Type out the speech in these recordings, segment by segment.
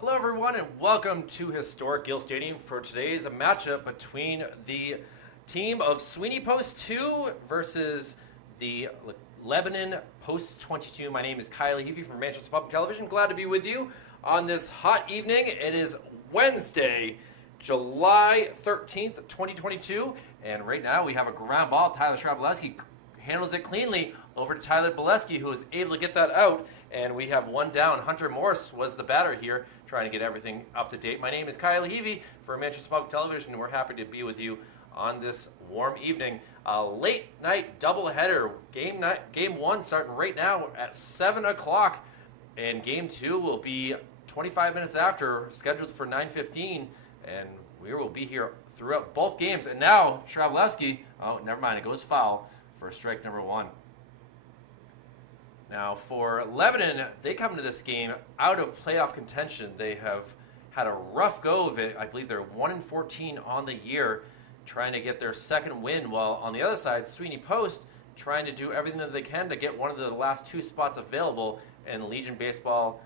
Hello everyone and welcome to historic Gill Stadium for today's matchup between the team of Sweeney Post 2 versus the Lebanon Post 22. My name is Kyle Heavey from Manchester Public Television. Glad to be with you on this hot evening. It is Wednesday, July 13th, 2022, and right now we have a ground ball. Tyler Strabolowski handles it cleanly over to Tyler Bolesky, who is able to get that out, and we have one down. Hunter Morse was the batter here, trying to get everything up to date. My name is Kyle Heavey for Manchester Public Television, and we're happy to be with you on this warm evening. Late night doubleheader. Game one starting right now at 7 o'clock, and game two will be 25 minutes after, scheduled for 9:15, and we will be here throughout both games. And now Strabolowski, oh, never mind, it goes foul for strike number one. Now for Lebanon, they come to this game out of playoff contention. They have had a rough go of it. I believe they're 1-14 on the year, trying to get their second win, while on the other side, Sweeney Post trying to do everything that they can to get one of the last two spots available in Legion Baseball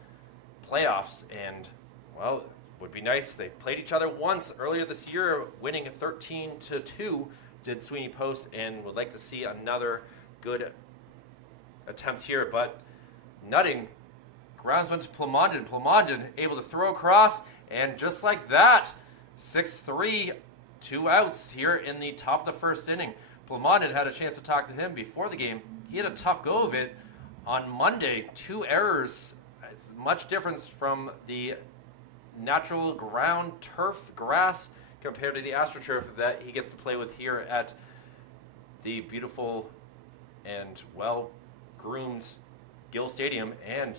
playoffs. And, well, it would be nice. They played each other once earlier this year, winning 13-2, did Sweeney Post, and would like to see another good attempts here. But Nutting grounds one to Plamondon. Plamondon able to throw across, and just like that, 6-3, 2 outs here in the top of the first inning. Plamondon had a chance to talk to him before the game. He had a tough go of it on Monday. 2 errors. It's much difference from the natural ground turf grass compared to the AstroTurf that he gets to play with here at the beautiful and well-groomed Gill Stadium. And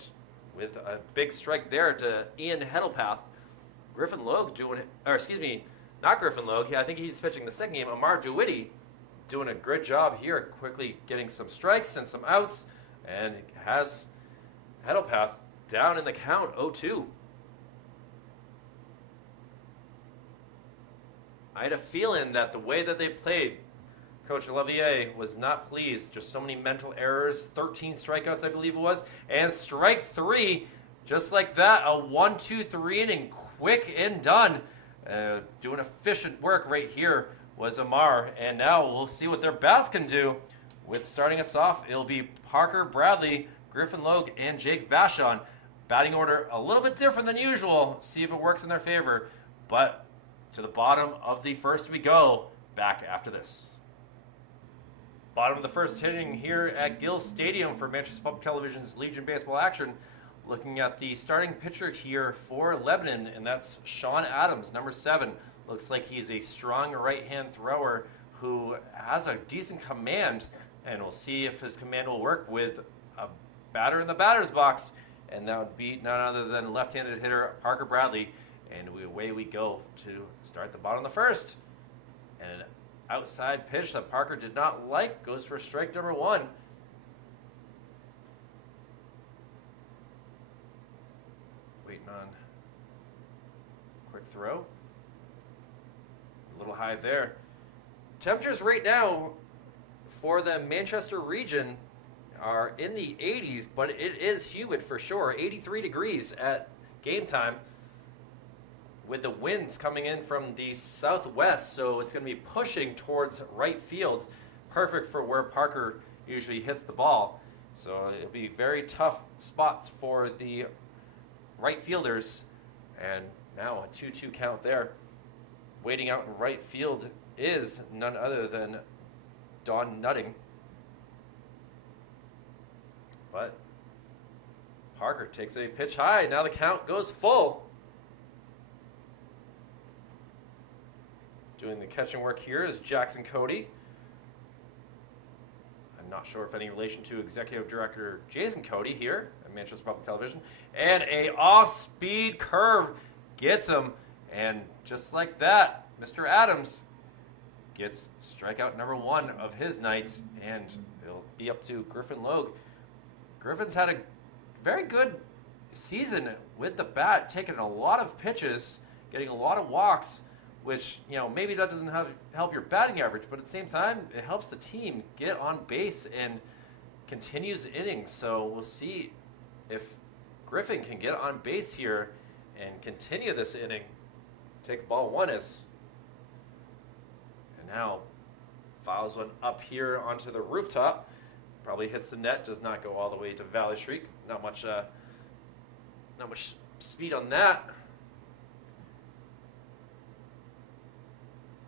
with a big strike there to Ian Heddlepath, Griffin Logue doing it, or excuse me, not Griffin Logue, I think he's pitching the second game. Amar DeWitty doing a good job here, quickly getting some strikes and some outs, and has Heddlepath down in the count, 0-2. I had a feeling that the way that they played, Coach Olivier was not pleased. Just so many mental errors, 13 strikeouts, I believe it was. And strike three, just like that, a 1-2-3 inning, quick and done. Doing efficient work right here was Amar. And now we'll see what their bats can do. With starting us off, it'll be Parker Bradley, Griffin Logue, and Jake Vachon. Batting order a little bit different than usual. See if it works in their favor. But to the bottom of the first we go. Back after this. Bottom of the first inning here at Gill Stadium for Manchester Public Television's Legion Baseball action. Looking at the starting pitcher here for Lebanon, and that's Sean Adams, number 7. Looks like he's a strong right-hand thrower who has a decent command, and we'll see if his command will work with a batter in the batter's box, and that would be none other than left-handed hitter Parker Bradley. And away we go to start the bottom of the first. And an outside pitch that Parker did not like goes for strike number 1. Waiting on quick throw. A little high there. Temperatures right now for the Manchester region are in the 80s, but it is humid for sure. 83 degrees at game time, with the winds coming in from the southwest, so it's going to be pushing towards right field. Perfect for where Parker usually hits the ball. So it'll be very tough spots for the right fielders. And now a 2-2 count there. Waiting out in right field is none other than Don Nutting. But Parker takes a pitch high. Now the count goes full. Doing the catching work here is Jackson Cody. I'm not sure if any relation to Executive Director Jason Cody here at Manchester Public Television. And a off-speed curve gets him. And just like that, Mr. Adams gets strikeout number 1 of his nights. And it'll be up to Griffin Logue. Griffin's had a very good season with the bat, taking a lot of pitches, getting a lot of walks, which, you know, maybe that doesn't help your batting average, but at the same time, it helps the team get on base and continues innings. So we'll see if Griffin can get on base here and continue this inning. Takes ball one and now fouls one up here onto the rooftop. Probably hits the net, does not go all the way to Valley Street. Not much speed on that.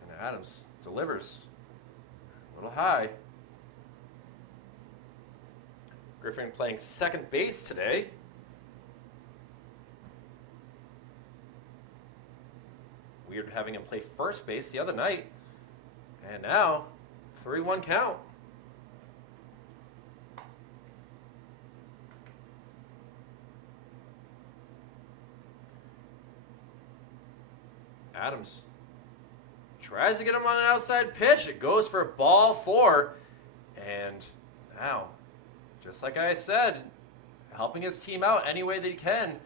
And Adams delivers a little high. Griffin playing second base today. Weird having him play first base the other night. And now, 3-1 count. Adams tries to get him on an outside pitch. It goes for ball 4. And now, just like I said, helping his team out any way that he can,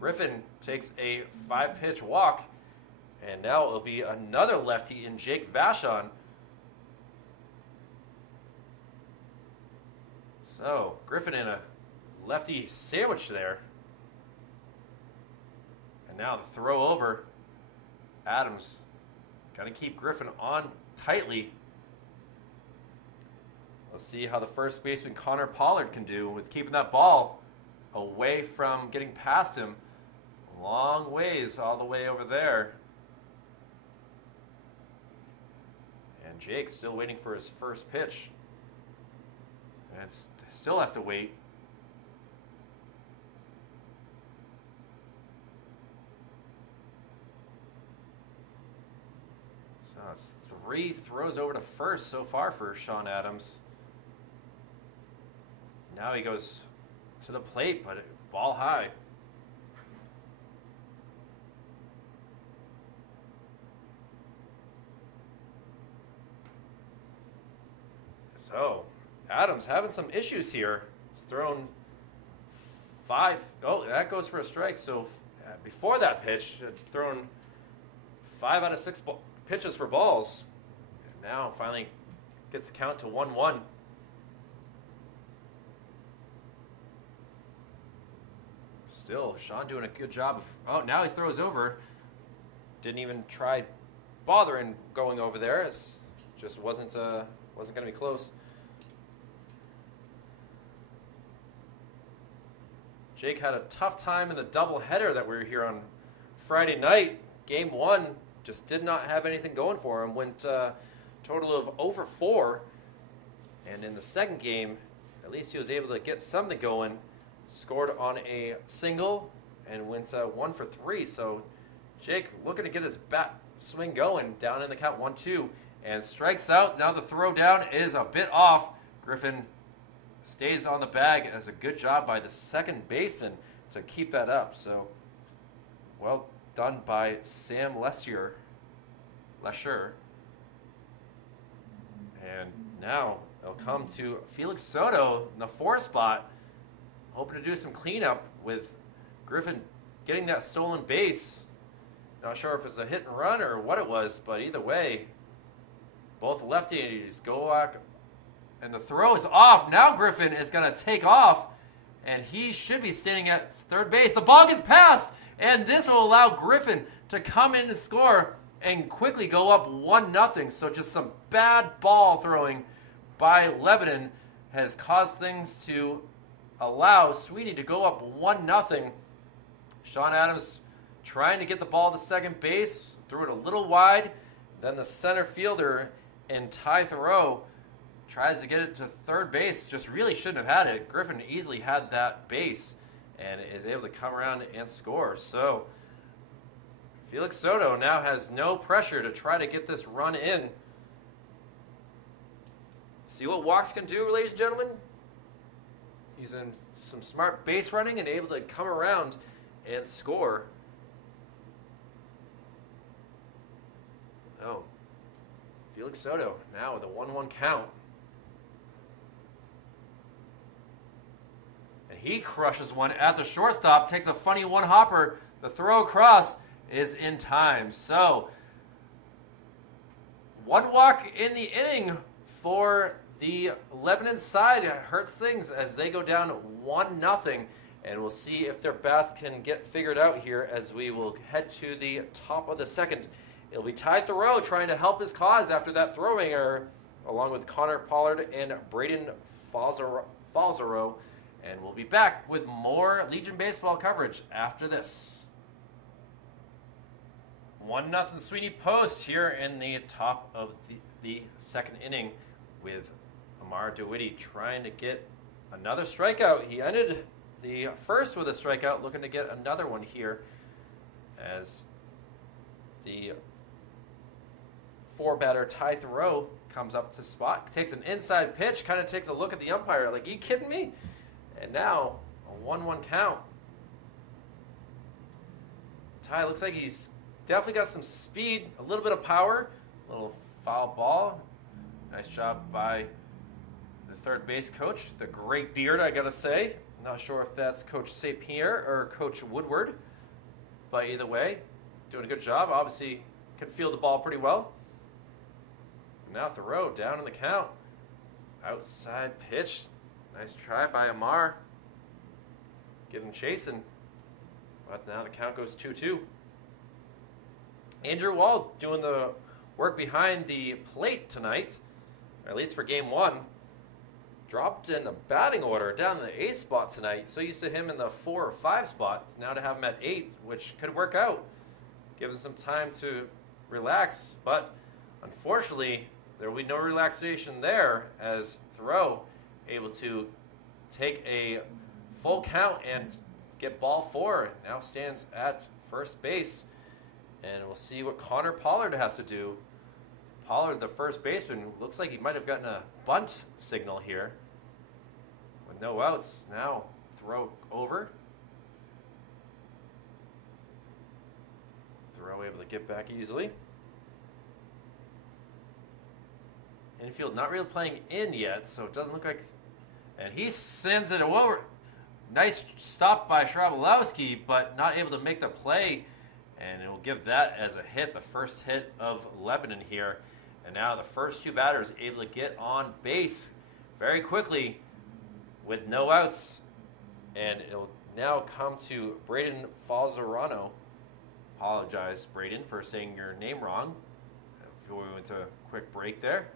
Griffin takes a 5-pitch walk. And now it'll be another lefty in Jake Vachon. So, Griffin in a lefty sandwich there. And now the throw over. Adams got to keep Griffin on tightly. Let's see how the first baseman Connor Pollard can do with keeping that ball away from getting past him. Long ways all the way over there. And Jake still waiting for his first pitch. And still has to wait. So it's 3 throws over to first so far for Sean Adams. Now he goes to the plate, but ball high. So Adams having some issues here. He's thrown 5. Oh, that goes for a strike. So before that pitch, had thrown 5 out of 6 pitches for balls. And now finally gets the count to 1-1. Still, Sean doing a good job of. Oh, now he throws over. Didn't even try bothering going over there. It just wasn't going to be close. Jake had a tough time in the doubleheader that we were here on Friday night. Game 1 just did not have anything going for him. Went total of over 4. And in the second game, at least he was able to get something going. Scored on a single and went 1 for 3. So Jake looking to get his bat swing going down in the count 1-2 and strikes out. Now the throw down is a bit off. Griffin stays on the bag as a good job by the second baseman to keep that up. So well done by Sam Lesher. And now it'll come to Felix Soto in the 4 spot. Hoping to do some cleanup with Griffin getting that stolen base. Not sure if it's a hit and run or what it was, but either way, both lefties go back, and the throw is off. Now Griffin is going to take off, and he should be standing at third base. The ball gets passed, and this will allow Griffin to come in and score and quickly go up 1-0. So just some bad ball throwing by Lebanon has caused things to allow Sweeney to go up 1-0. Sean Adams trying to get the ball to second base, threw it a little wide. Then the center fielder in Ty Thoreau tries to get it to third base. Just really shouldn't have had it. Griffin easily had that base and is able to come around and score. So Felix Soto now has no pressure to try to get this run in. See what walks can do, ladies and gentlemen? Using some smart base running and able to come around and score. Oh, Felix Soto now with a 1-1 count. And he crushes one at the shortstop, takes a funny one-hopper. The throw across is in time. So, 1 walk in the inning for the Lebanon side. Hurts things as they go down 1-0. And we'll see if their bats can get figured out here as we will head to the top of the second. It'll be Ty Thoreau trying to help his cause after that throwing error, along with Connor Pollard and Braden Falzaro. And we'll be back with more Legion baseball coverage after this. 1-0 Sweeney Post here in the top of the second inning with Amar DeWitty trying to get another strikeout. He ended the first with a strikeout, looking to get another one here as the 4-batter Ty Thoreau comes up to spot, takes an inside pitch, kind of takes a look at the umpire like, are you kidding me? And now a 1-1 count. Ty looks like he's definitely got some speed, a little bit of power, a little foul ball. Nice job by the third base coach, the great beard, I gotta say. Not sure if that's Coach St. Pierre or Coach Woodward, but either way, doing a good job. Obviously, can field the ball pretty well. And now Thoreau down in the count. Outside pitch. Nice try by Amar. Getting chasing. But now the count goes 2-2. Andrew Wall doing the work behind the plate tonight, or at least for game 1. Dropped in the batting order down in the 8th spot tonight. So used to him in the 4 or 5 spot. Now to have him at 8, which could work out. Gives him some time to relax. But unfortunately, there will be no relaxation there as Thoreau able to take a full count and get ball 4. Now stands at first base. And we'll see what Connor Pollard has to do. Pollard, the first baseman, looks like he might have gotten a bunt signal here. With no outs, now throw over. Thoreau able to get back easily. Infield not really playing in yet, so it doesn't look like... And he sends it over. Nice stop by Schrabalowski, but not able to make the play. And it will give that as a hit, the first hit of Lebanon here. And now the first 2 batters able to get on base very quickly with no outs. And it'll now come to Braden Falzarano. Apologize, Braden, for saying your name wrong. Before we went to a quick break there.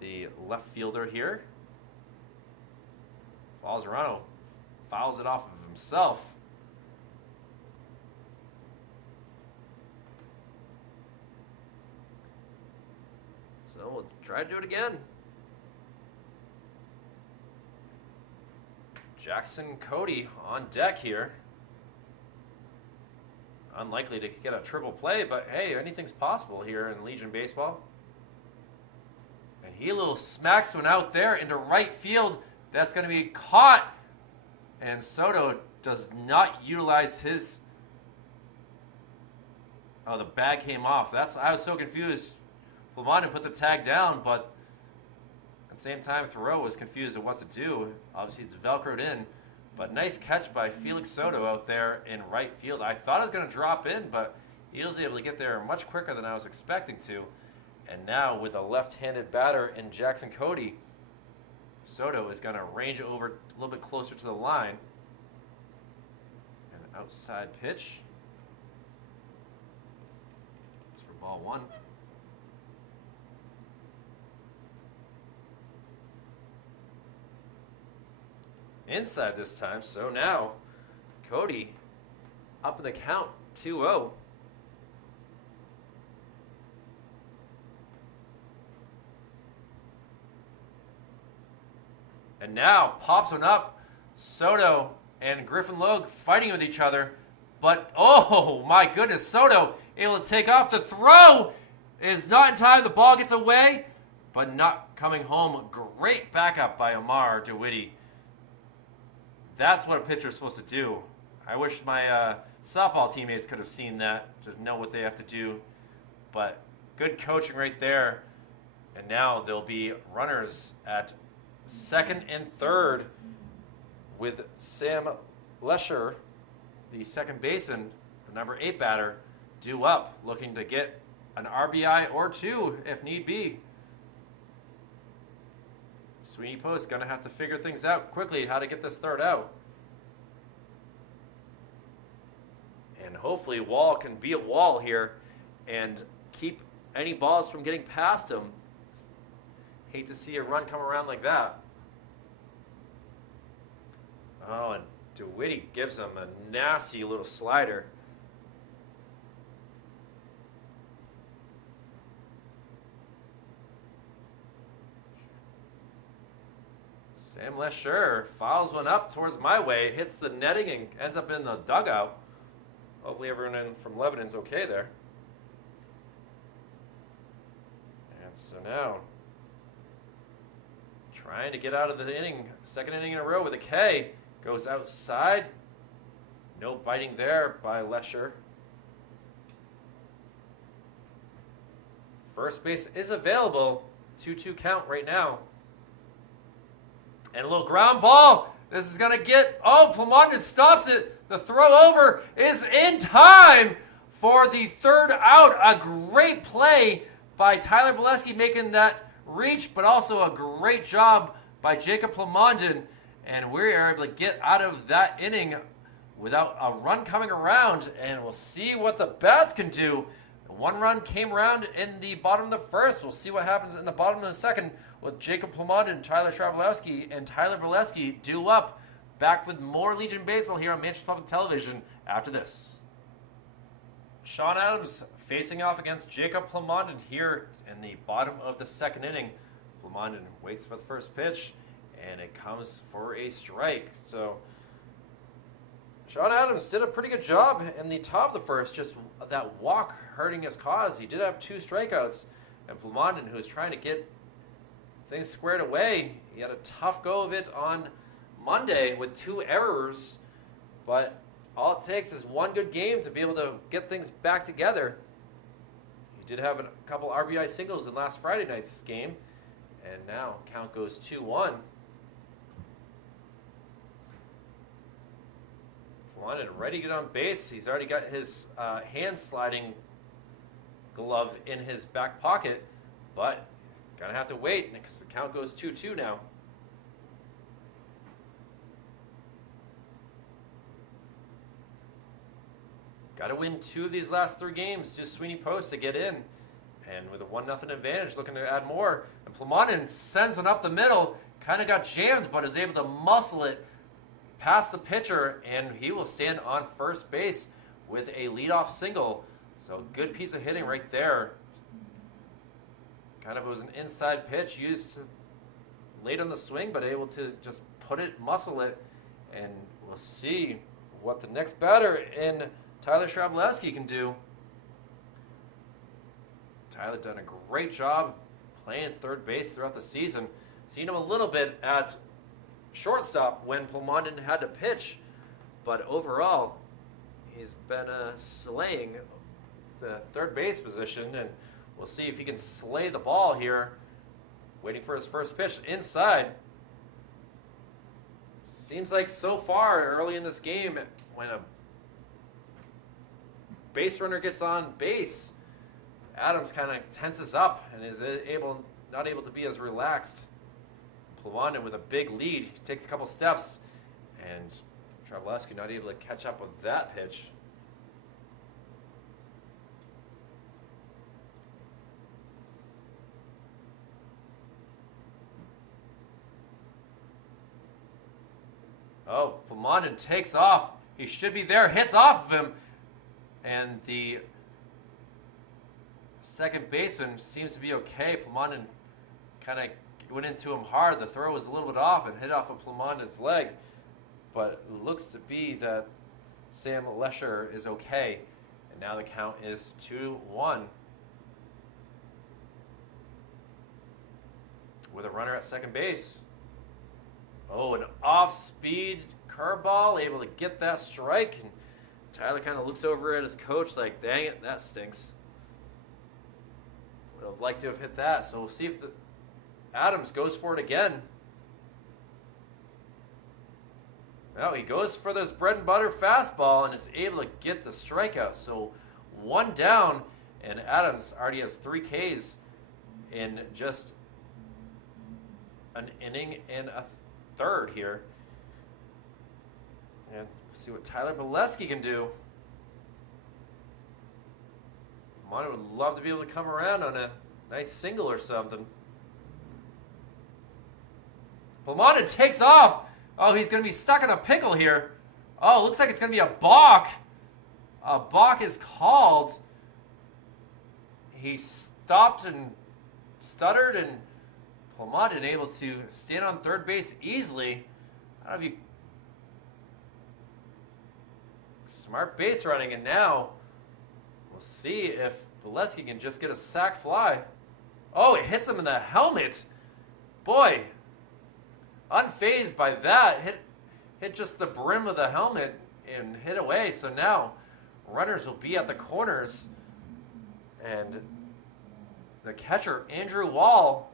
The left fielder here. Falzarano fouls it off of himself. So we'll try to do it again. Jackson Cody on deck here. Unlikely to get a triple play, but hey, anything's possible here in Legion baseball. And he little smacks one out there into right field. That's going to be caught. And Soto does not utilize his... Oh, the bag came off. I was so confused. Plavon put the tag down, but at the same time, Thoreau was confused of what to do. Obviously, it's velcroed in. But nice catch by Felix Soto out there in right field. I thought it was going to drop in, but he was able to get there much quicker than I was expecting to. And now with a left-handed batter in Jackson Cody, Soto is going to range over a little bit closer to the line. An outside pitch. It's for ball 1. Inside this time, so now Cody up in the count, 2-0. And now pops one up. Soto and Griffin Logue fighting with each other. But, oh my goodness, Soto able to take off. The throw is not in time. The ball gets away, but not coming home. Great backup by Amar DeWitty. That's what a pitcher's supposed to do. I wish my softball teammates could have seen that to know what they have to do. But good coaching right there. And now there'll be runners at second and third with Sam Lesher, the second baseman, the number 8 batter, due up, looking to get an RBI or 2 if need be. Sweeney Post going to have to figure things out quickly, how to get this third out. And hopefully Wall can be a Wall here and keep any balls from getting past him. Hate to see a run come around like that. Oh, and DeWitty gives him a nasty little slider. Sam Lesher fouls one up towards my way, hits the netting and ends up in the dugout. Hopefully everyone from Lebanon's okay there. And so now, trying to get out of the inning, second inning in a row with a K. Goes outside. No biting there by Lesher. First base is available. 2-2 count right now. And a little ground ball. This is going to get, oh, Plamondon stops it. The throw over is in time for the third out. A great play by Tyler Bolesky making that reach, but also a great job by Jacob Plamondon. And we are able to get out of that inning without a run coming around. And we'll see what the Bats can do. One run came around in the bottom of the first. We'll see what happens in the bottom of the second with Jacob Plamondon, Tyler Sharbalowski, and Tyler Bolesky due up. Back with more Legion Baseball here on Manchester Public Television after this. Sean Adams facing off against Jacob Plamondon here in the bottom of the second inning. Plamondon waits for the first pitch, and it comes for a strike. So Sean Adams did a pretty good job in the top of the first, just that walk hurting his cause. He did have 2 strikeouts, and Plamondon, who was trying to get things squared away, he had a tough go of it on Monday with 2 errors, but all it takes is one good game to be able to get things back together. He did have a couple RBI singles in last Friday night's game, and now count goes 2-1. Plamondon ready to get on base. He's already got his hand sliding glove in his back pocket, but gonna have to wait because the count goes 2-2 now. Got to win 2 of these last 3 games to Sweeney Post to get in. And with a 1-0 advantage, looking to add more. And Plamondon sends one up the middle. Kind of got jammed, but is able to muscle it past the pitcher. And he will stand on first base with a leadoff single. So good piece of hitting right there. Kind of was an inside pitch used late on the swing, but able to just put it, muscle it. And we'll see what the next batter in Tyler Sharbalowski can do. Tyler done a great job playing third base throughout the season. Seen him a little bit at shortstop when Plamondon had to pitch, but overall, he's been slaying the third base position, and we'll see if he can slay the ball here. Waiting for his first pitch inside. Seems like so far early in this game, when a base runner gets on base, Adams kind of tenses up and is not able to be as relaxed. Plamondon with a big lead, he takes a couple steps, and Sharbalowski not able to catch up with that pitch. Oh, Plamondon takes off. He should be there, hits off of him. And the second baseman seems to be okay. Plamondon kind of went into him hard. The throw was a little bit off and hit off of Plamondon's leg. But it looks to be that Sam Lesher is okay. And now the count is 2-1. With a runner at second base. Oh, an off-speed curveball, able to get that strike. And Tyler kind of looks over at his coach like, dang it, that stinks. Would have liked to have hit that. So we'll see if Adams goes for it again. Now he goes for this bread and butter fastball and is able to get the strikeout. So 1 down, and Adams already has 3 Ks in just an inning and a third here. And see what Tyler Bolesky can do. Lamont would love to be able to come around on a nice single or something. Lamont takes off. Oh, he's going to be stuck in a pickle here. Oh, looks like it's going to be a balk. A balk is called. He stopped and stuttered, and Lamont able to stand on third base easily. I don't know if you... Smart base running, and now we'll see if Bolesky can just get a sac fly. Oh, it hits him in the helmet. Boy, unfazed by that. Hit just the brim of the helmet and hit away. So now runners will be at the corners. And the catcher, Andrew Wall,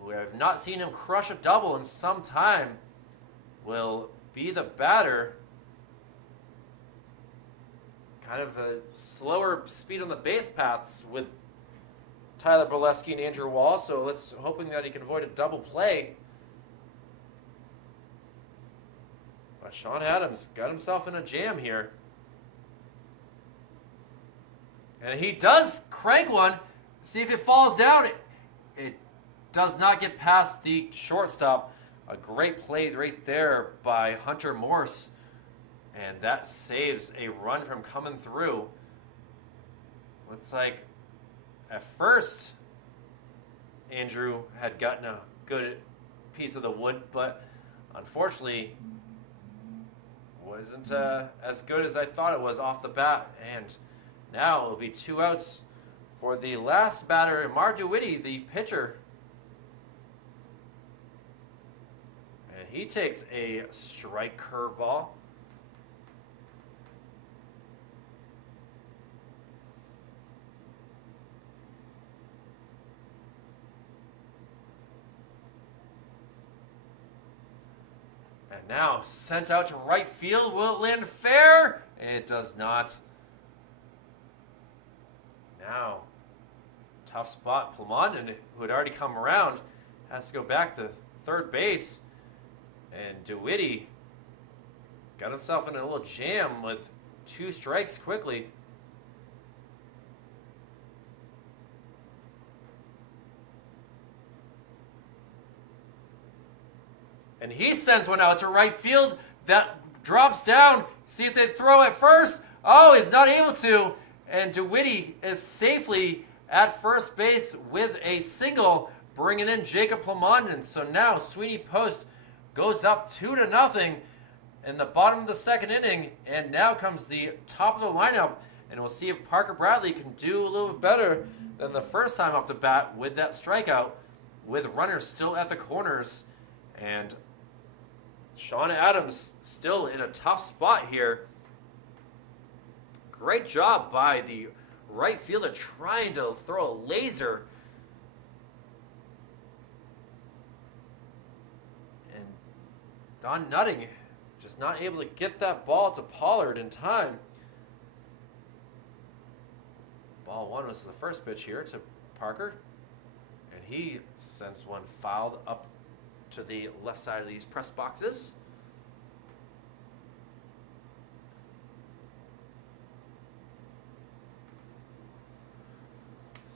who I have not seen him crush a double in some time, will be the batter. Kind of a slower speed on the base paths with Tyler Bolesky and Andrew Wall, so let's hoping that he can avoid a double play. But Sean Adams got himself in a jam here. And he does crank one. See if it falls down. It does not get past the shortstop. A great play right there by Hunter Morse. And that saves a run from coming through. Looks like at first Andrew had gotten a good piece of the wood, but unfortunately wasn't as good as I thought it was off the bat. And now it'll be 2 outs for the last batter, Marduidi, the pitcher. And he takes a strike curveball. And now sent out to right field. Will it land fair? It does not. Now, tough spot. Plamondon, who had already come around, has to go back to third base. And DeWitty got himself in a little jam with 2 strikes quickly. And he sends one out to right field. That drops down. See if they throw at first. Oh, he's not able to. And DeWitty is safely at first base with a single, bringing in Jacob Plamondon. So now Sweeney Post goes up 2-0 in the bottom of the second inning. And now comes the top of the lineup. And we'll see if Parker Bradley can do a little bit better than the first time off the bat with that strikeout, with runners still at the corners. And Sean Adams still in a tough spot here. Great job by the right fielder trying to throw a laser. And Don Nutting just not able to get that ball to Pollard in time. Ball 1 was the first pitch here to Parker. And he sends one fouled up to the left side of these press boxes.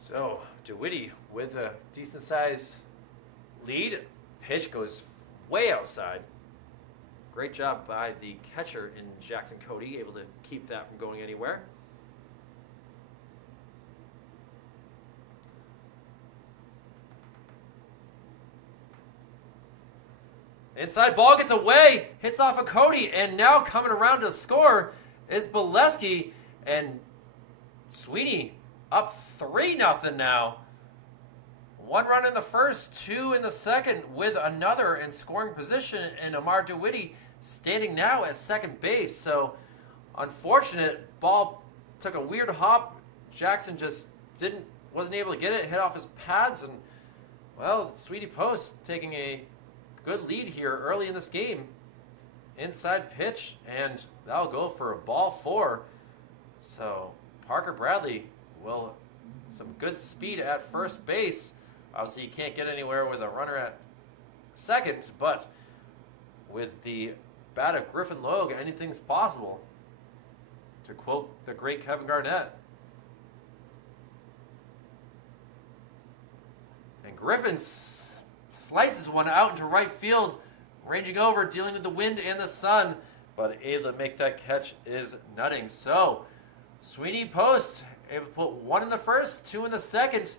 So DeWitty with a decent sized lead. Pitch goes way outside. Great job by the catcher in Jackson Cody, able to keep that from going anywhere. Inside ball gets away, hits off of Cody, and now coming around to score is Bolesky, and Sweeney up 3-0 now. 1 run in the first, 2 in the second, with another in scoring position, and Amar DeWitty standing now at second base. So unfortunate, ball took a weird hop. Jackson just wasn't able to get it, hit off his pads, and well, Sweeney Post taking a good lead here early in this game. Inside pitch, and that'll go for a ball 4. So Parker Bradley will some good speed at first base. Obviously, you can't get anywhere with a runner at second, but with the bat of Griffin Logue, anything's possible, to quote the great Kevin Garnett. And Griffin slices one out into right field, ranging over, dealing with the wind and the sun, but able to make that catch is nutting. So Sweeney Post able to put 1 in the first, 2 in the second,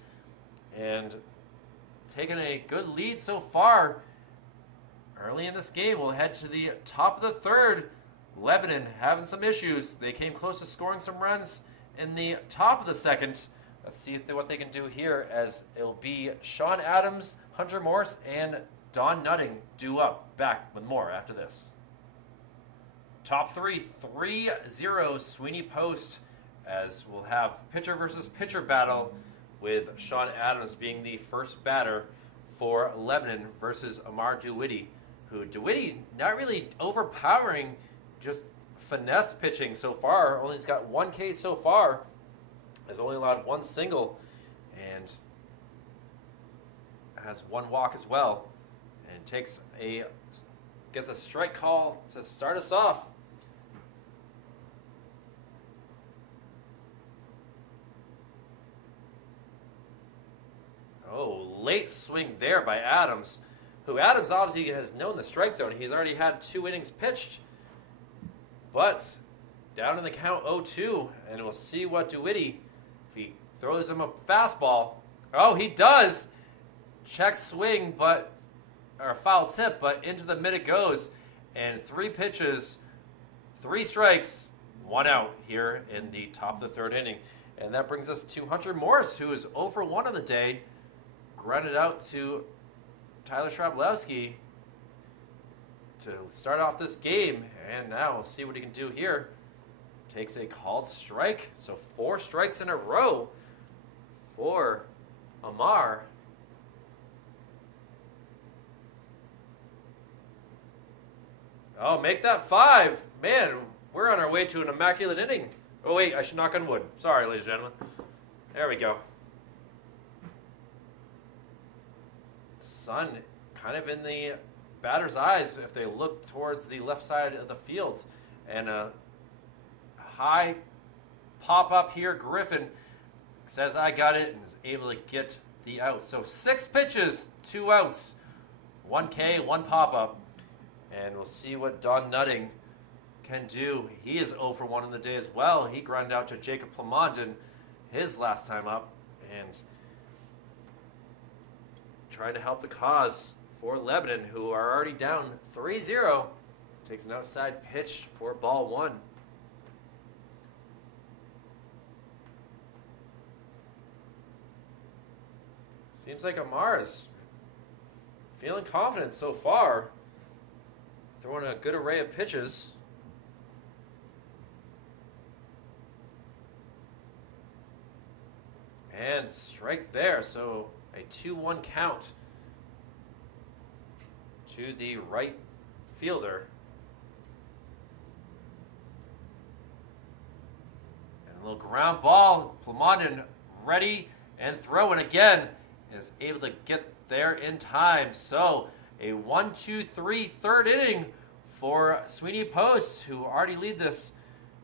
and taking a good lead so far early in this game. We'll head to the top of the third. Lebanon having some issues. They came close to scoring some runs in the top of the second. Let's see what they can do here, as it'll be Sean Adams, Hunter Morse, and Don Nutting due up. Back with more after this. Top three, 3-0 Sweeney Post, as we'll have pitcher versus pitcher battle, with Sean Adams being the first batter for Lebanon versus Amar DeWitty, who DeWitty not really overpowering, just finesse pitching so far. Only he's got 1 K so far, has only allowed 1 single, and has 1 walk as well, and gets a strike call to start us off. Oh, late swing there by Adams, who Adams obviously has known the strike zone. He's already had 2 innings pitched, but down in the count 0-2, and we'll see what DeWitty, if he throws him a fastball. Oh, he does. Check swing, or foul tip, but into the mid it goes, and 3 pitches, 3 strikes, 1 out here in the top of the 3rd inning. And that brings us to Hunter Morse, who is 0 for 1 on the day. Grounded out to Tyler Schablowski to start off this game. And now we'll see what he can do here. Takes a called strike. So 4 strikes in a row for Amar. Oh, make that 5. Man, we're on our way to an immaculate inning. Oh, wait, I should knock on wood. Sorry, ladies and gentlemen. There we go. Sun kind of in the batter's eyes if they look towards the left side of the field. And a high pop up here. Griffin says, I got it, and is able to get the out. So 6 pitches, 2 outs, 1 K, 1 pop up. And we'll see what Don Nutting can do. He is 0 for 1 in the day as well. He grounded out to Jacob Plamondon his last time up, and tried to help the cause for Lebanon, who are already down 3-0. Takes an outside pitch for ball 1. Seems like Amar is feeling confident so far. Throwing a good array of pitches. And strike there, so a 2-1 count to the right fielder. And a little ground ball. Plamondon ready and throwing again. Is able to get there in time. So a 1-2-3 3rd inning for Sweeney Post, who already lead this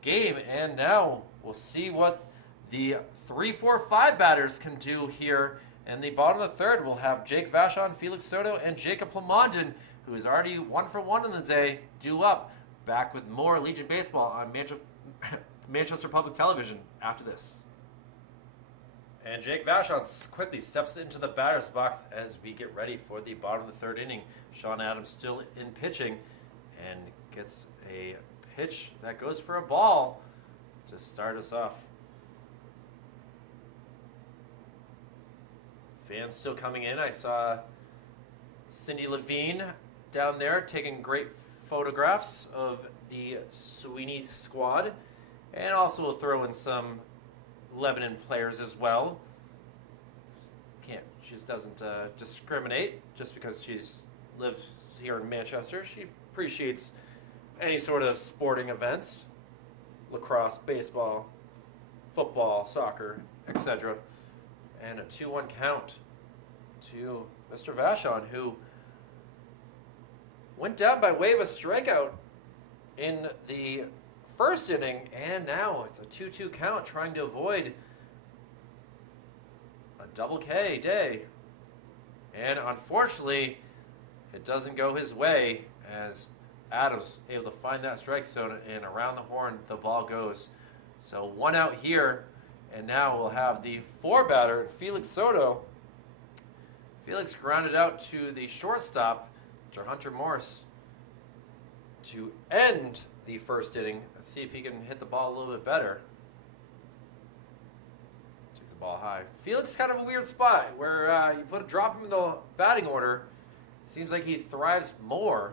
game. And now we'll see what the 3-4-5 batters can do here. In the bottom of the 3rd, we'll have Jake Vachon, Felix Soto, and Jacob Plamondon, who is already 1 for 1 in the day, due up. Back with more Legion Baseball on Manchester Public Television after this. And Jake Vachon quickly steps into the batter's box as we get ready for the bottom of the 3rd inning. Sean Adams still in pitching and gets a pitch that goes for a ball to start us off. Fans still coming in. I saw Cindy Levine down there taking great photographs of the Sweeney squad, and also will throw in some Lebanon players as well. She just doesn't discriminate just because she's lives here in Manchester. She appreciates any sort of sporting events, lacrosse, baseball, football, soccer, etc. And a 2-1 count to Mr. Vachon, who went down by way of a strikeout in the first inning, and now it's a 2-2 count, trying to avoid a double K day. And unfortunately, it doesn't go his way as Adams able to find that strike zone, and around the horn the ball goes. So 1 out here, and now we'll have the 4-batter, Felix Soto. Felix grounded out to the shortstop, Hunter Morse, to end the first inning. Let's see if he can hit the ball a little bit better. Takes the ball high. Felix is kind of a weird spot where you drop him in the batting order. Seems like he thrives more.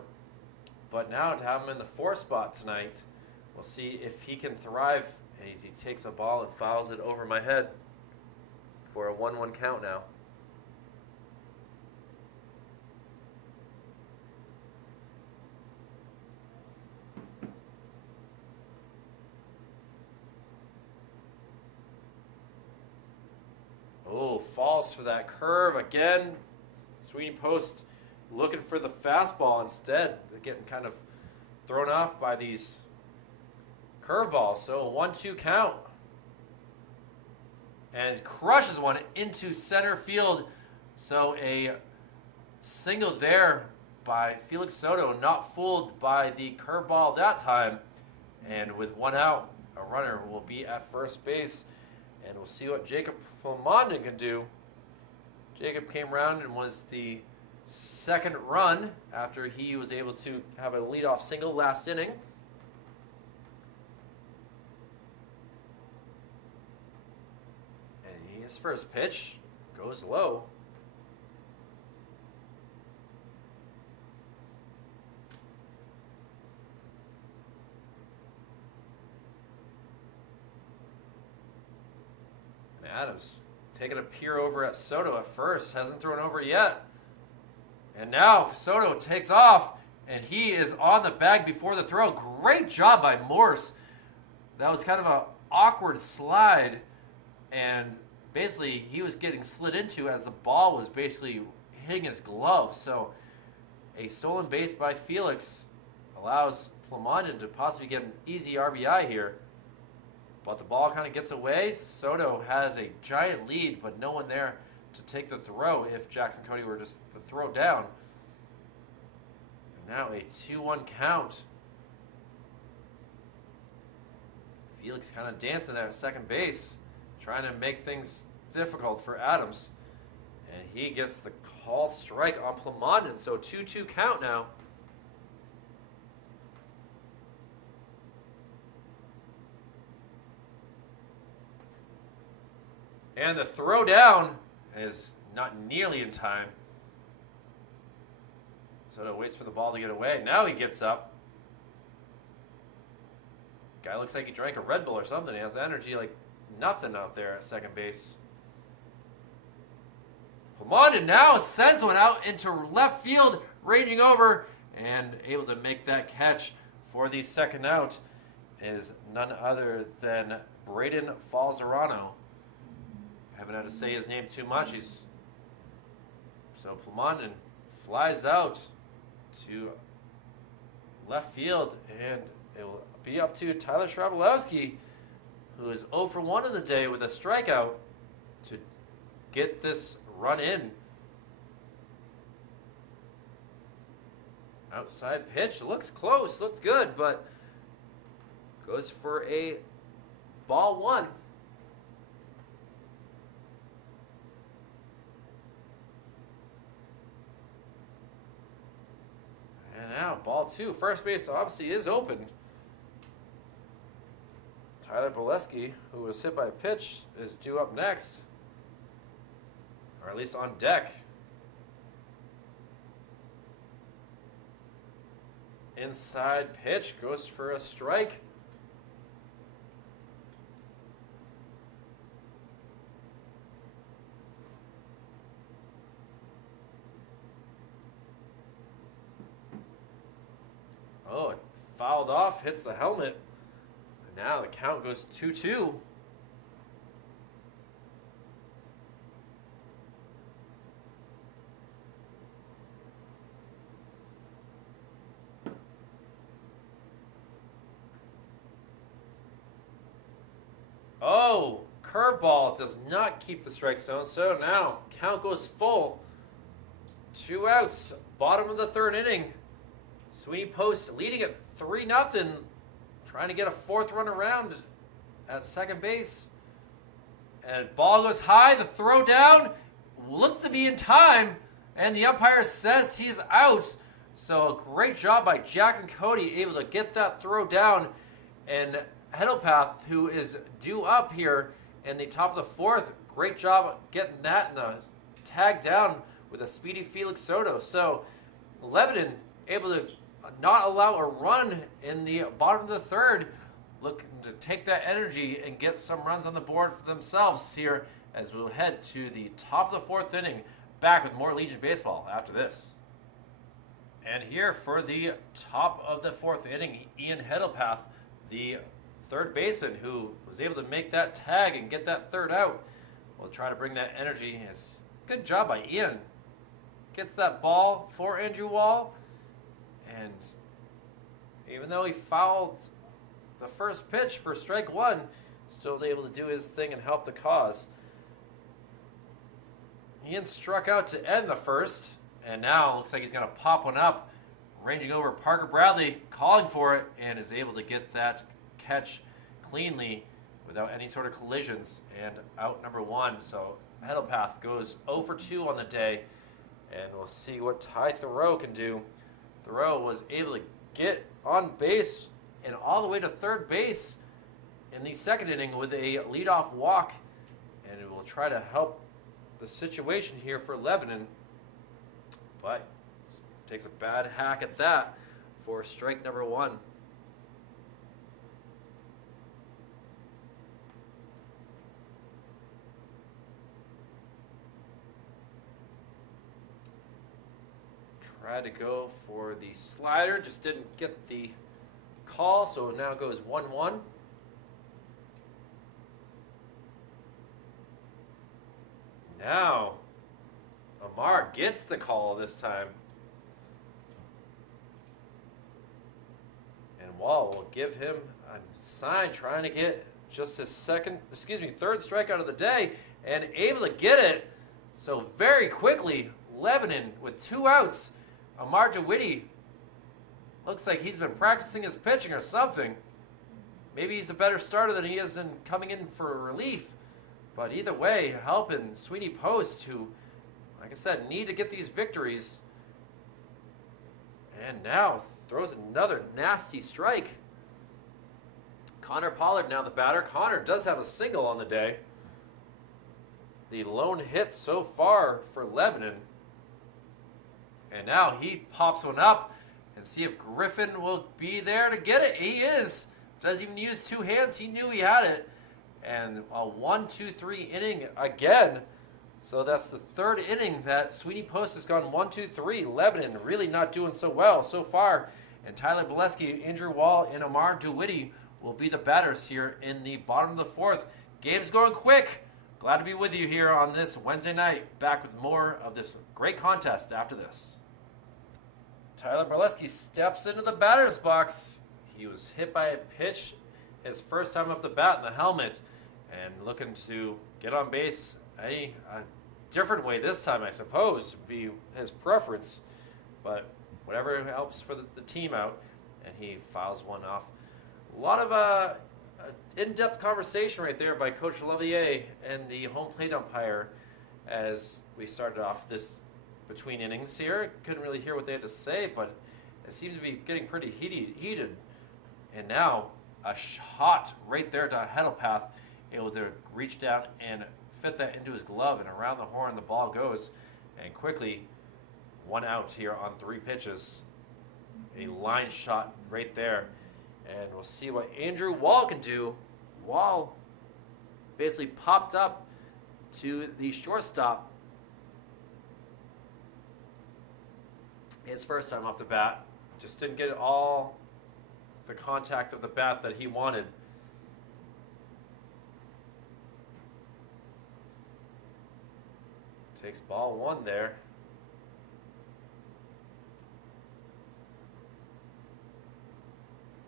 But now to have him in the 4 spot tonight, we'll see if he can thrive as he takes a ball and fouls it over my head for a 1-1 count now. Oh, falls for that curve again. Sweeney Post looking for the fastball instead. They're getting kind of thrown off by these curveballs. So a 1-2 count. And crushes one into center field. So a single there by Felix Soto, not fooled by the curveball that time. And with 1 out, a runner will be at first base. And we'll see what Jacob Plumondon can do. Jacob came around and was the second run after he was able to have a leadoff single last inning. And his first pitch goes low. Adams taking a peer over at Soto at first. Hasn't thrown over yet. And now Soto takes off, and he is on the bag before the throw. Great job by Morse. That was kind of an awkward slide, and basically he was getting slid into as the ball was basically hitting his glove. So a stolen base by Felix allows Plumondon to possibly get an easy RBI here. But the ball kind of gets away. Soto has a giant lead, but no one there to take the throw if Jackson Cody were just to throw down. And now a 2-1 count. Felix kind of dancing there at second base, trying to make things difficult for Adams. And he gets the call strike on Plumondon. So 2-2 count now. And the throw down is not nearly in time. Soto waits for the ball to get away. Now he gets up. Guy looks like he drank a Red Bull or something. He has energy like nothing out there at second base. Plumondon now sends one out into left field, ranging over, and able to make that catch for the second out is none other than Braden Falzerano. Haven't had to say his name too much. So Plumondon flies out to left field, and it will be up to Tyler Schrabolowski, who is 0 for 1 in the day with a strikeout, to get this run in. Outside pitch looks close, looks good, but goes for a ball 1. And now ball 2. First base obviously is open. Tyler Boleski, who was hit by a pitch, is due up next, or at least on deck. Inside pitch goes for a strike. Oh, it fouled off, hits the helmet. And now the count goes 2-2. Oh, curveball does not keep the strike zone. So now count goes full. 2 outs, bottom of the third inning. Sweeney Post leading at 3-0, trying to get a fourth run around at second base. And ball goes high, the throw down looks to be in time, and the umpire says he's out. So a great job by Jackson Cody, able to get that throw down. And Hedelpath, who is due up here in the top of the fourth, great job getting that in the tag down with a speedy Felix Soto. So Lebanon able to not allow a run in the bottom of the third, looking to take that energy and get some runs on the board for themselves here as we'll head to the top of the fourth inning. Back with more Legion baseball after this. And here for the top of the fourth inning, Ian Hedelpath, the third baseman who was able to make that tag and get that third out, will try to bring that energy. It's good job by Ian. Gets that ball for Andrew Wall, and even though he fouled the first pitch for strike one, still able to do his thing and help the cause. Ian struck out to end the first, and now looks like he's going to pop one up, ranging over Parker Bradley, calling for it, and is able to get that catch cleanly without any sort of collisions, and out number one. So Hedelpath goes 0 for 2 on the day, and we'll see what Ty Thoreau can do. Thoreau was able to get on base and all the way to third base in the second inning with a leadoff walk, and it will try to help the situation here for Lebanon, but takes a bad hack at that for strike number one. Tried to go for the slider, just didn't get the call, so it now goes 1-1. Now, Amar gets the call this time. And Wall will give him a sign, trying to get just his third strikeout of the day, and able to get it. So very quickly, Lebanon with 2 outs. Amar DeWitty looks like he's been practicing his pitching or something. Maybe he's a better starter than he is in coming in for relief. But either way, helping Sweeney Post, who, like I said, need to get these victories. And now throws another nasty strike. Connor Pollard now the batter. Connor does have a single on the day. The lone hit so far for Lebanon. And now he pops one up and see if Griffin will be there to get it. He is. Doesn't even use 2 hands. He knew he had it. And a 1-2-3 inning again. So that's the third inning that Sweeney Post has gone 1-2-3. Lebanon really not doing so well so far. And Tyler Bileski, Andrew Wall, and Amar DeWitty will be the batters here in the bottom of the fourth. Game's going quick. Glad to be with you here on this Wednesday night. Back with more of this great contest after this. Tyler Bileski steps into the batter's box. He was hit by a pitch his first time up the bat in the helmet, and looking to get on base a different way this time, I suppose, would be his preference. But whatever helps for the team out, and he fouls one off. A lot of in-depth conversation right there by Coach Levier and the home plate umpire as we started off this between innings here. Couldn't really hear what they had to say, but it seemed to be getting pretty heated. And now a shot right there to Hedelpath, able to reach down and fit that into his glove, and around the horn the ball goes. And quickly, 1 out here on 3 pitches. A line shot right there. And we'll see what Andrew Wall can do. Wall basically popped up to the shortstop his first time off the bat. Just didn't get all the contact of the bat that he wanted. Takes ball 1 there.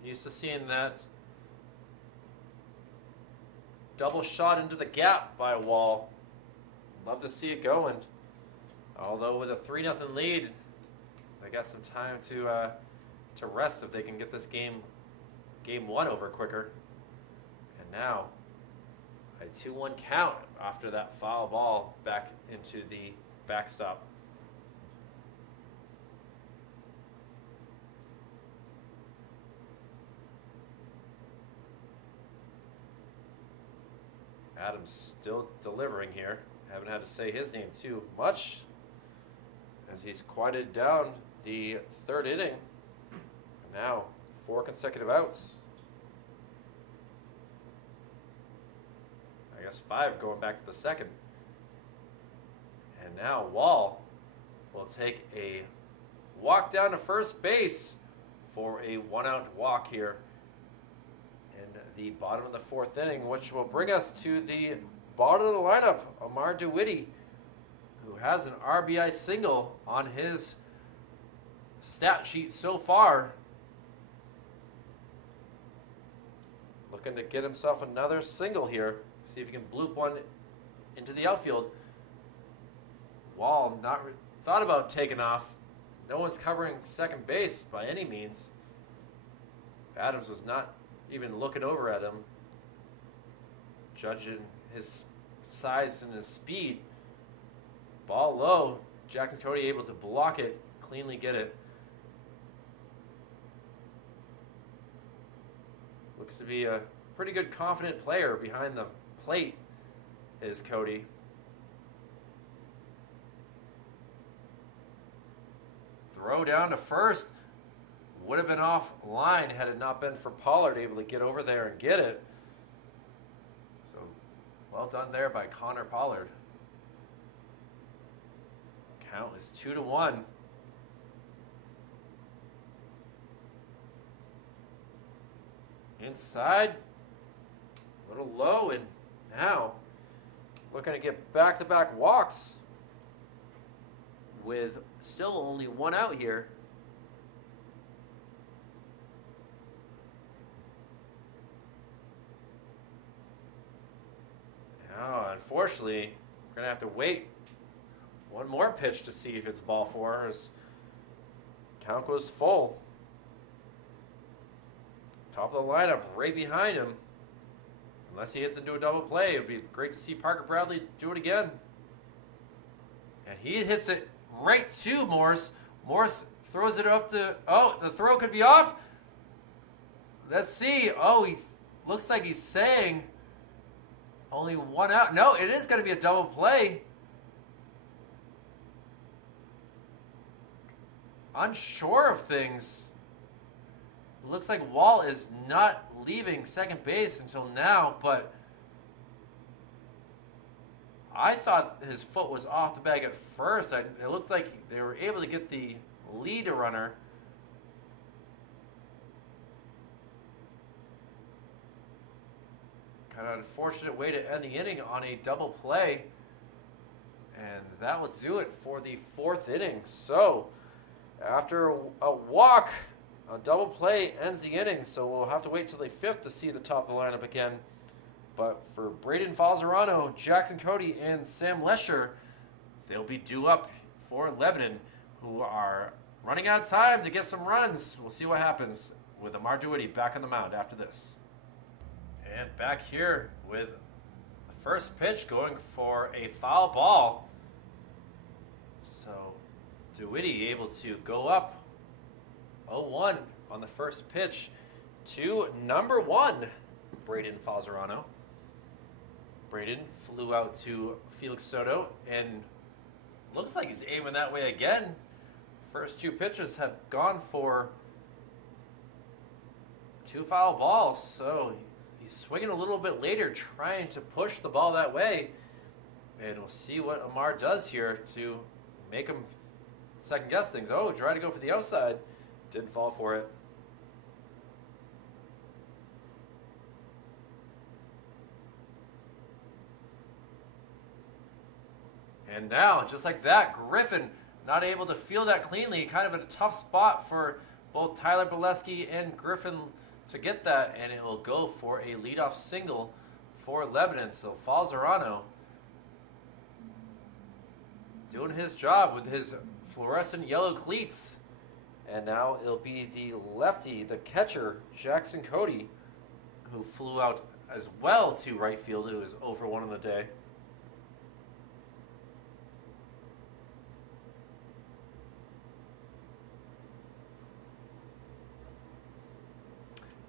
Used to seeing that double shot into the gap by Wall. Love to see it going. Although with a 3-0 lead, they got some time to rest if they can get this game 1 over quicker. And now a 2-1 count after that foul ball back into the backstop. Adams still delivering here. Haven't had to say his name too much as he's quieted down the 3rd inning. And now 4 consecutive outs. I guess 5 going back to the 2nd. And now Wall will take a walk down to first base for a 1-out walk here in the bottom of the 4th inning, which will bring us to the bottom of the lineup, Amar DeWitty, who has an RBI single on his stat sheet so far. Looking to get himself another single here. See if he can bloop one into the outfield. Wall not thought about taking off. No one's covering second base by any means. Adams was not even looking over at him, judging his size and his speed. Ball low. Jackson Cody able to block it, cleanly get it. Looks to be a pretty good confident player behind the plate is Cody. Throw down to first. Would have been off line had it not been for Pollard able to get over there and get it. So well done there by Connor Pollard. Count is 2-1. Inside, a little low, and now looking to get back-to-back walks with still only 1 out here. Now, unfortunately, we're going to have to wait one more pitch to see if it's ball 4 as count goes full. Top of the lineup right behind him. Unless he hits into a double play, it would be great to see Parker Bradley do it again. And he hits it right to Morse. Morse throws it up to, oh, the throw could be off. Let's see. Oh, he looks like he's saying only 1 out. No, it is going to be a double play. Unsure of things. Looks like Wall is not leaving second base until now, but I thought his foot was off the bag at first. It looked like they were able to get the lead runner. Kind of unfortunate way to end the inning on a double play. And that will do it for the 4th inning. So, after a walk, a double play ends the inning, so we'll have to wait till the 5th to see the top of the lineup again. But for Braden Falzerano, Jackson Cody, and Sam Lesher, they'll be due up for Lebanon, who are running out of time to get some runs. We'll see what happens with Amar DeWitty back on the mound after this. And back here with the first pitch going for a foul ball. So DeWitty able to go up 0-1 on the first pitch to number 1, Braden Falzerano. Braden flew out to Felix Soto and looks like he's aiming that way again. First 2 pitches have gone for 2 foul balls, so he's swinging a little bit later, trying to push the ball that way. And we'll see what Amar does here to make him second guess things. Oh, try to go for the outside. Didn't fall for it. And now, just like that, Griffin not able to field that cleanly. Kind of in a tough spot for both Tyler Bolesky and Griffin to get that. And it will go for a leadoff single for Lebanon. So Falzerano doing his job with his fluorescent yellow cleats. And now it'll be the lefty, the catcher, Jackson Cody, who flew out as well to right field. It was 0-for-1 on the day.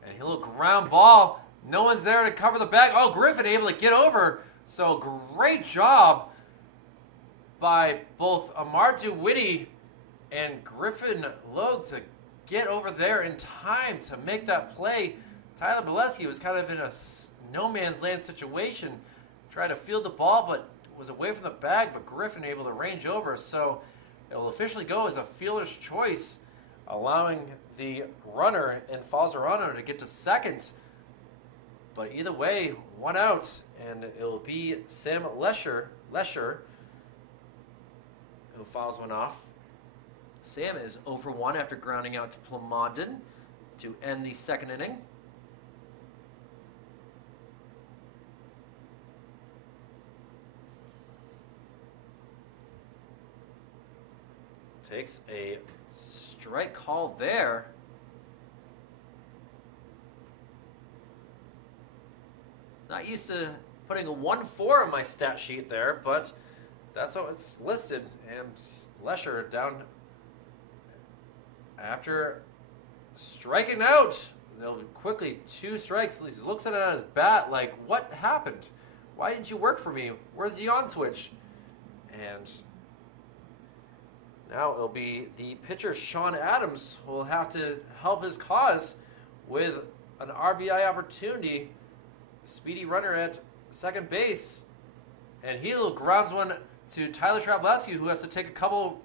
And a little ground ball. No one's there to cover the bag. Oh, Griffin able to get over. So great job by both Amardu-Witty and Griffin Logue to get over there in time to make that play. Tyler Bolesky was kind of in a no man's land situation. Tried to field the ball, but was away from the bag, but Griffin able to range over. So it will officially go as a fielder's choice, allowing the runner in Falzerano to get to second. But either way, one out, and it will be Sam Lesher who fouls one off. Sam is 0-for-1 after grounding out to Plamondon to end the second inning. Takes a strike call there. Not used to putting a 1-4 on my stat sheet there, but that's how it's listed. And Lesher down after striking out. They'll quickly 2 strikes. He looks at it on his bat like, what happened? Why didn't you work for me? Where's the on switch? And now it'll be the pitcher, Sean Adams, who will have to help his cause with an RBI opportunity. Speedy runner at second base. And he grounds one to Tyler Trableski, who has to take a couple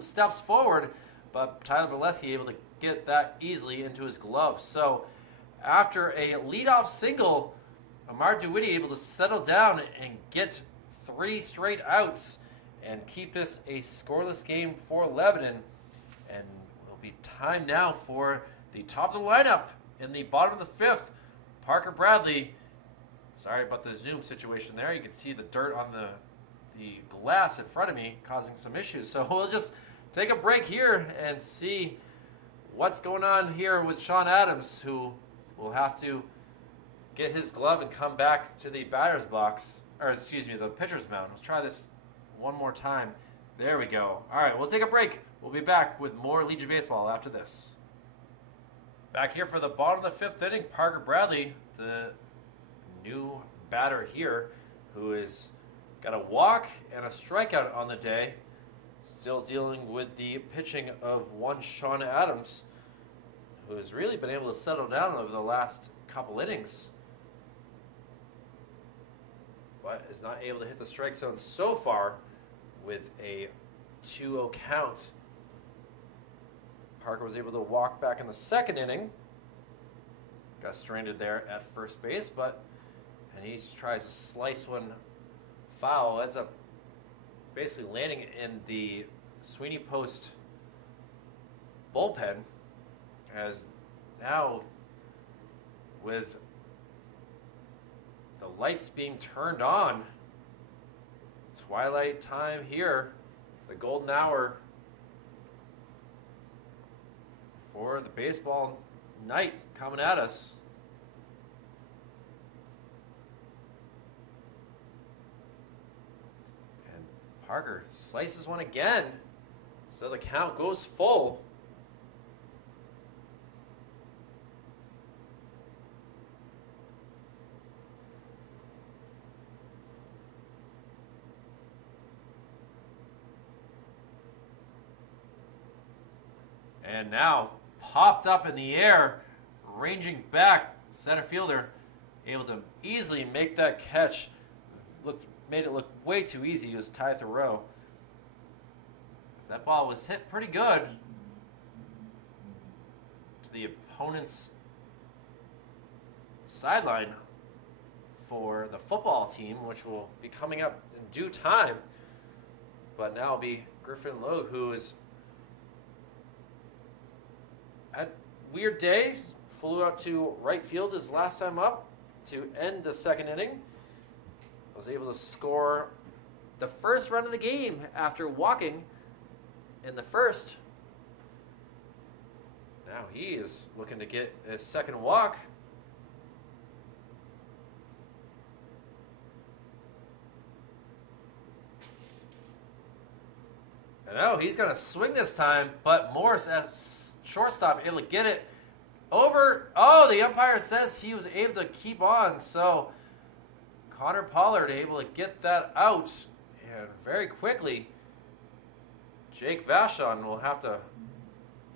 steps forward. But Tyler Bolesky able to get that easily into his glove. So after a leadoff single, Amardu-Witty able to settle down and get 3 straight outs and keep this a scoreless game for Lebanon. And it will be time now for the top of the lineup in the bottom of the 5th. Parker Bradley. Sorry about the zoom situation there. You can see the dirt on the glass in front of me causing some issues. So we'll just take a break here and see what's going on here with Sean Adams, who will have to get his glove and come back to the batter's box, or excuse me, the pitcher's mound. Let's try this one more time. There we go. All right, we'll take a break. We'll be back with more Legion Baseball after this. Back here for the bottom of the 5th inning, Parker Bradley, the new batter here, who has got a walk and a strikeout on the day. Still dealing with the pitching of one Sean Adams, who has really been able to settle down over the last couple innings, but is not able to hit the strike zone so far with a 2-0 count. Parker was able to walk back in the second inning. Got stranded there at first base, and he tries to slice one foul. Ends up basically landing in the Sweeney Post bullpen, as now with the lights being turned on, twilight time here, the golden hour for the baseball night coming at us. And Parker slices one again, so the count goes full. And now popped up in the air, ranging back, center fielder able to easily make that catch. Made it look way too easy. He was tied to row. That ball was hit pretty good to the opponent's sideline for the football team, which will be coming up in due time. But now it'll be Griffin Logue, who is had weird day, flew out to right field his last time up, to end the second inning. Was able to score the first run of the game after walking in the first. Now he is looking to get his second walk. And now he's going to swing this time, but Morris as shortstop able to get it over. Oh, the umpire says he was able to keep on, so Connor Pollard able to get that out. And very quickly, Jake Vachon will have to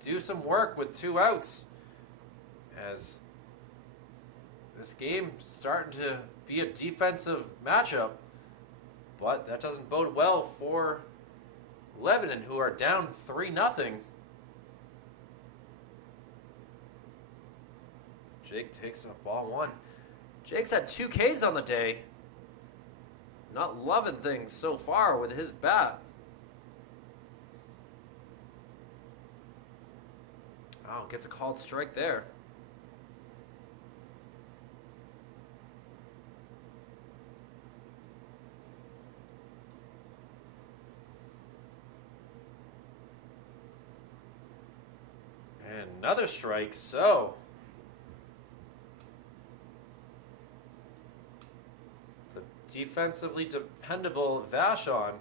do some work with 2 outs, as this game starting to be a defensive matchup, but that doesn't bode well for Lebanon, who are down 3-0. Jake takes up ball 1. Jake's had 2 Ks on the day. Not loving things so far with his bat. Oh, gets a called strike there. And another strike, so the defensively dependable Vachon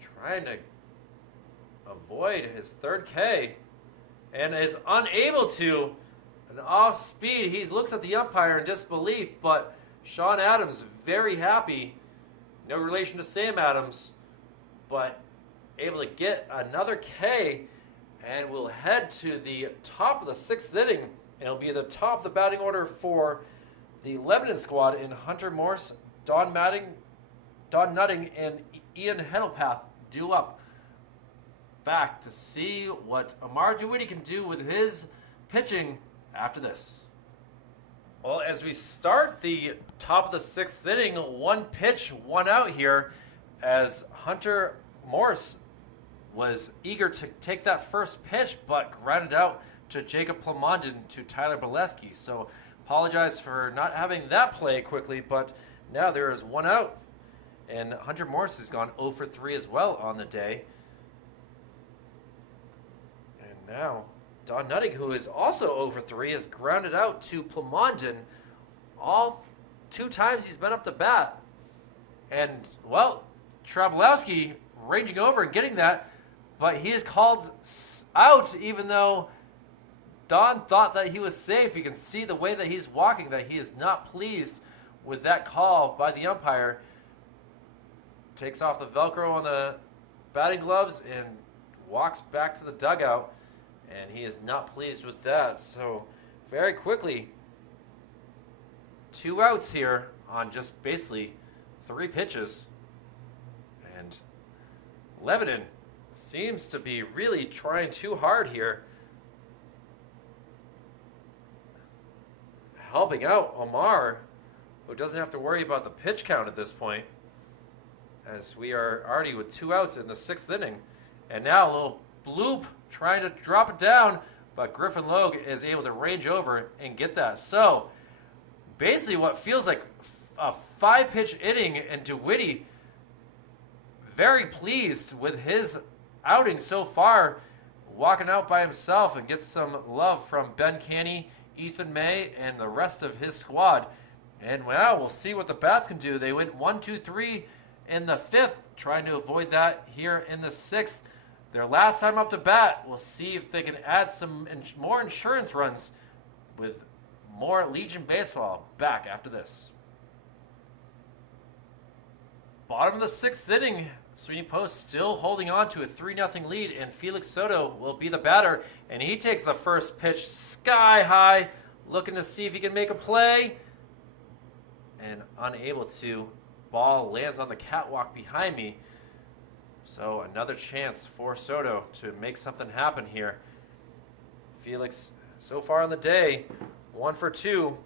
trying to avoid his 3rd K and is unable to. And off speed, he looks at the umpire in disbelief, but Sean Adams very happy. No relation to Sam Adams, but able to get another K. And we'll head to the top of the 6th inning. And it'll be the top of the batting order for the Lebanon squad in Hunter Morse, Don Nutting, and Ian Heddlepath due up back to see what Amar DeWitty can do with his pitching after this. Well, as we start the top of the 6th inning, 1 pitch, 1 out here, as Hunter Morse was eager to take that first pitch, but grounded out to Jacob Plamondon to Tyler Bolesky. So apologize for not having that play quickly, but now there is 1 out. And Hunter Morse has gone 0 for 3 as well on the day. And now Don Nutting, who is also 0 for 3, is grounded out to Plamondon. All 2 times he's been up to bat. And, well, Trablowski ranging over and getting that, but he is called out even though Don thought that he was safe. You can see the way that he's walking that he is not pleased with that call by the umpire. Takes off the Velcro on the batting gloves and walks back to the dugout, and he is not pleased with that. So very quickly, 2 outs here on just basically 3 pitches. And Lebanon seems to be really trying too hard here, helping out Omar, who doesn't have to worry about the pitch count at this point, as we are already with 2 outs in the 6th inning. And now a little bloop trying to drop it down, but Griffin Logue is able to range over and get that. So basically what feels like a 5-pitch inning, and DeWitty very pleased with his outing so far, walking out by himself, and gets some love from Ben Canny, Ethan May, and the rest of his squad. And now we'll see what the bats can do. They went 1, 2, 3 in the 5th, trying to avoid that here in the 6th. Their last time up to bat, we'll see if they can add some more insurance runs with more Legion baseball back after this. Bottom of the 6th inning, Sweeney Post still holding on to a 3-0 lead, and Felix Soto will be the batter, and he takes the first pitch sky high, looking to see if he can make a play, and unable to. Ball lands on the catwalk behind me, so another chance for Soto to make something happen here. Felix, so far on the day, 1 for 2.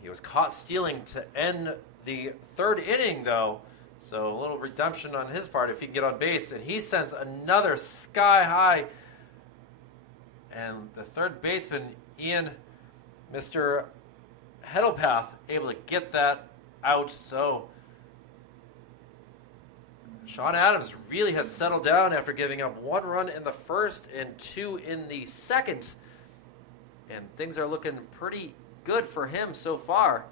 He was caught stealing to end the 3rd inning, though. So a little redemption on his part if he can get on base. And he sends another sky high. And the 3rd baseman, Ian, Mr. Heddlepath able to get that out. So Sean Adams really has settled down after giving up 1 run in the first and 2 in the second. And things are looking pretty good for him so far.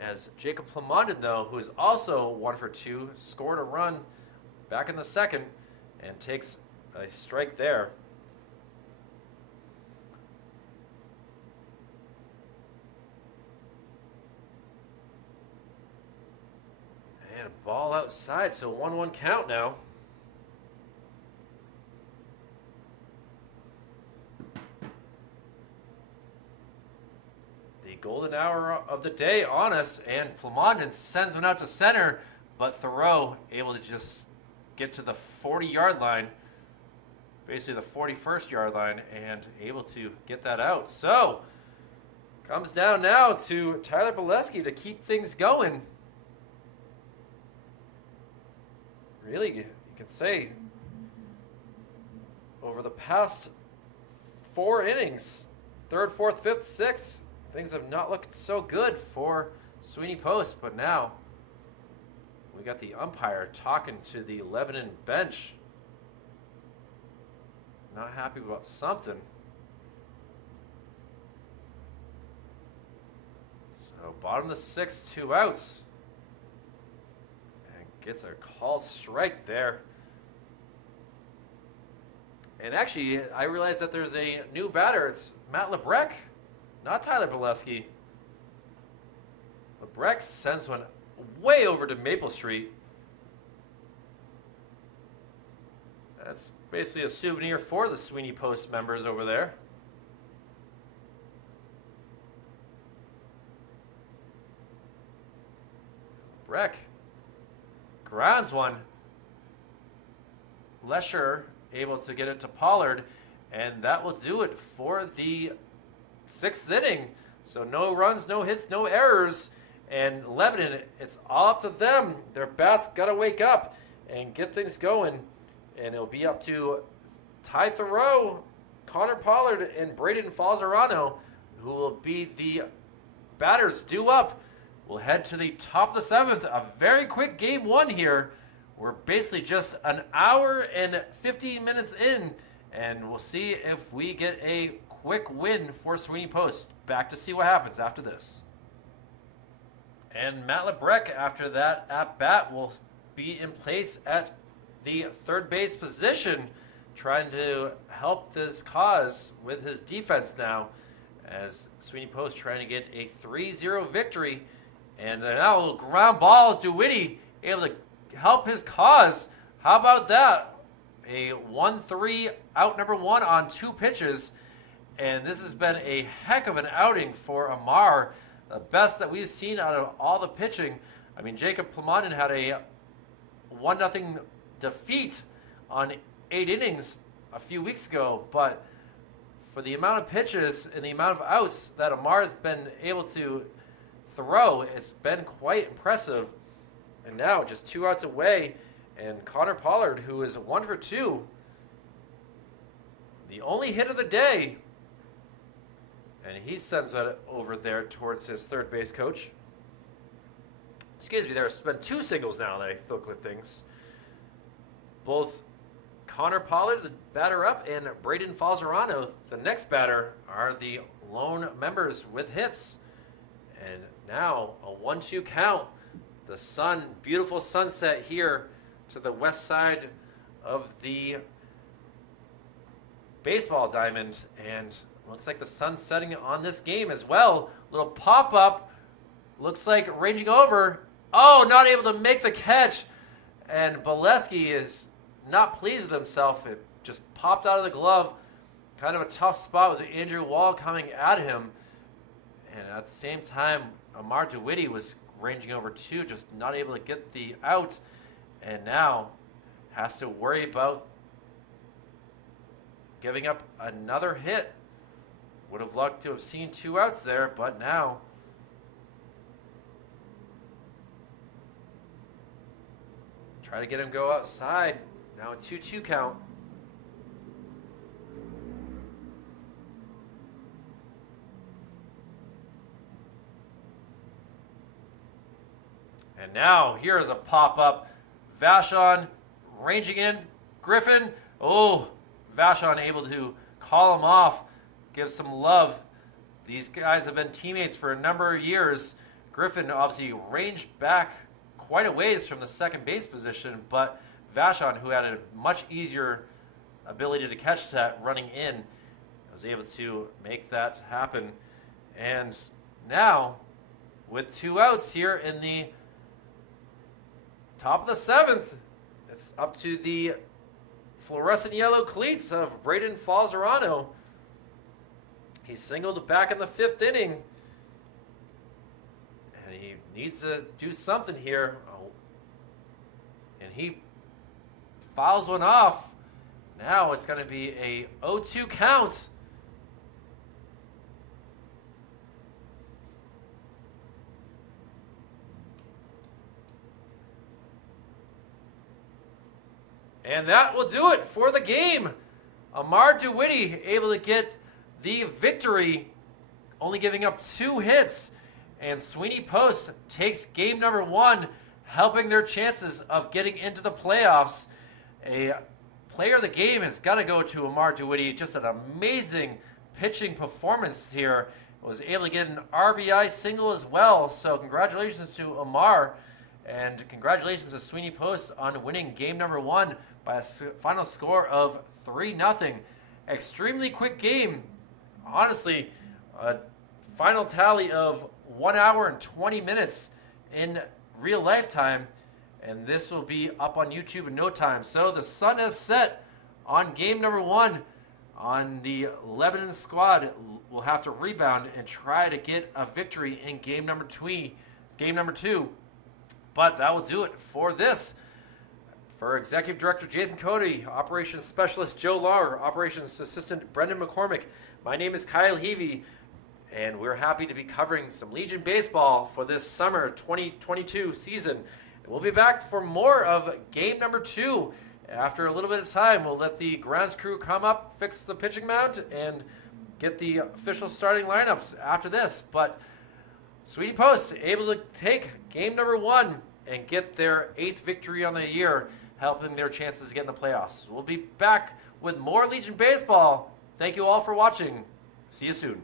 As Jacob Plamondon, though, who is also 1 for 2, scored a run back in the second and takes a strike there. And a ball outside, so 1-1 count now. The golden hour of the day on us, and Plamondon sends one out to center, but Thoreau able to just get to the 40-yard line, basically the 41st yard line, and able to get that out. So, comes down now to Tyler Bolesky to keep things going. Really, you can say, over the past 4 innings, 3rd, 4th, 5th, 6th, things have not looked so good for Sweeney Post, but now we got the umpire talking to the Lebanon bench. Not happy about something. So bottom of the 6th, 2 outs. And gets a called strike there. And actually, I realized that there's a new batter. It's Matt Lebrecht, not Tyler Bolesky. Lebrecht sends one way over to Maple Street. That's basically a souvenir for the Sweeney Post members over there. Lebrecht grounds one. Lesher able to get it to Pollard, and that will do it for the 6th inning. So no runs, no hits, no errors. And Lebanon, it's all up to them. Their bats got to wake up and get things going. And it'll be up to Ty Thoreau, Connor Pollard, and Braden Falzerano, who will be the batters due up. We'll head to the top of the 7th. A very quick game 1 here. We're basically just an hour and 15 minutes in. And we'll see if we get a quick win for Sweeney Post. Back to see what happens after this. And Matt Lebrecht, after that at-bat, will be in place at the 3rd base position, trying to help this cause with his defense now, as Sweeney Post trying to get a 3-0 victory. And now a little ground ball, DeWitty able to help his cause. How about that? A 1-3 out number 1 on 2 pitches. And this has been a heck of an outing for Amar. The best that we've seen out of all the pitching. I mean, Jacob Plamondon had a 1-0 defeat on 8 innings a few weeks ago. But for the amount of pitches and the amount of outs that Amar's been able to throw, it's been quite impressive. And now just 2 outs away, and Connor Pollard, who is 1 for 2, the only hit of the day. And he sends it over there towards his 3rd base coach. Excuse me, there's been 2 singles now that I look at things. Both Connor Pollard, the batter up, and Braden Falzerano, the next batter, are the lone members with hits. And now a 1-2 count. The sun, beautiful sunset here to the west side of the baseball diamond. And looks like the sun's setting on this game as well. Little pop-up. Looks like ranging over. Oh, not able to make the catch. And Bolesky is not pleased with himself. It just popped out of the glove. Kind of a tough spot with Andrew Wall coming at him. And at the same time, Amar DeWitty was ranging over too, just not able to get the out. And now has to worry about giving up another hit. Would have loved to have seen 2 outs there, but now try to get him go outside. Now a 2-2 count. And now here is a pop-up. Vashon ranging in. Griffin. Oh, Vashon able to call him off. Give some love. These guys have been teammates for a number of years. Griffin obviously ranged back quite a ways from the second base position, but Vashon, who had a much easier ability to catch that running in, was able to make that happen. And now, with 2 outs here in the top of the 7th, it's up to the fluorescent yellow cleats of Braden Falzerano. He singled back in the 5th inning, and he needs to do something here. Oh. And he fouls one off. Now it's going to be a 0-2 count. And that will do it for the game. Amar DeWitty able to get the victory, only giving up 2 hits. And Sweeney Post takes game number 1, helping their chances of getting into the playoffs. A player of the game has got to go to Amar DeWitty. Just an amazing pitching performance here. Was able to get an RBI single as well. So congratulations to Amar. And congratulations to Sweeney Post on winning game number 1 by a final score of 3-0. Extremely quick game. Honestly, a final tally of 1 hour and 20 minutes in real life time. And this will be up on YouTube in no time. So the sun has set on game number 1. On the Lebanon squad will have to rebound and try to get a victory in game number 2. But that will do it for this. For Executive Director Jason Cody, Operations Specialist Joe Lauer, Operations Assistant Brendan McCormick, my name is Kyle Heavey, and we're happy to be covering some Legion baseball for this summer 2022 season. And we'll be back for more of game number 2. After a little bit of time, we'll let the grounds crew come up, fix the pitching mound, and get the official starting lineups after this. But Sweeney Post able to take game number 1 and get their 8th victory on the year, helping their chances to get in the playoffs. We'll be back with more Legion baseball. Thank you all for watching. See you soon.